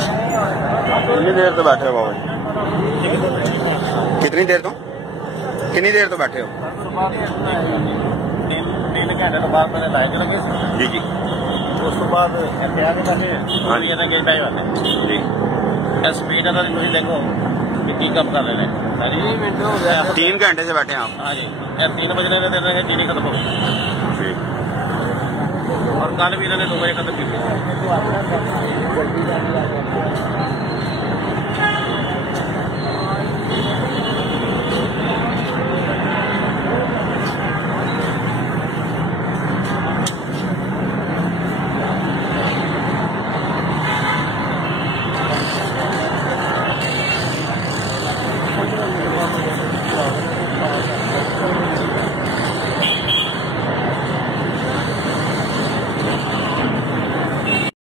कितनी देर तो बैठे हो बाबा जी? कितनी देर तो बैठे हो? 3 घंटे तो बाद मैंने लाइक लगे जी जी। उस तो बाद एहतियात ही बैठे हाँ जी गेट आई वाले जी स्पीड है तुम देखो की कम कर रहे हैं 3 घंटे से बैठे हैं आप? हाँ जी 3 बजे दे रहे हैं चीनी खत्म हो गई और कल भी इन्होंने 2 बजे खत्म की।